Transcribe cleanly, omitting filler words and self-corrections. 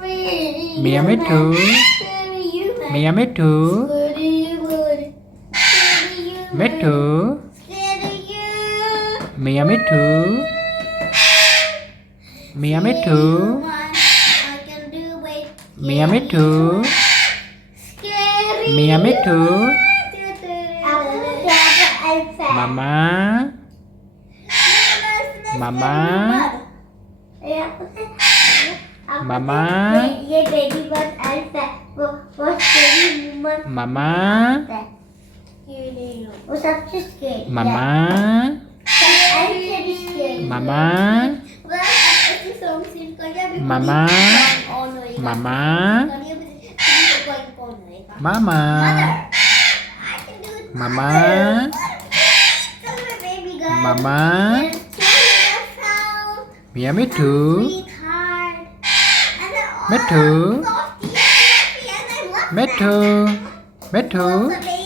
Mia me too. Mia me too. Me too. Mia me too. Mia me too. Mia me too. Mia me too. Mama. Mama. Mama. ये baby बहुत अल्फ है वो scary woman Mama. वो सबसे scary Mama. अल्फ से भी scary Mama. Mama. Mama. Mama. Mama. Mama. Mia me too. Me too. Me too. Me too.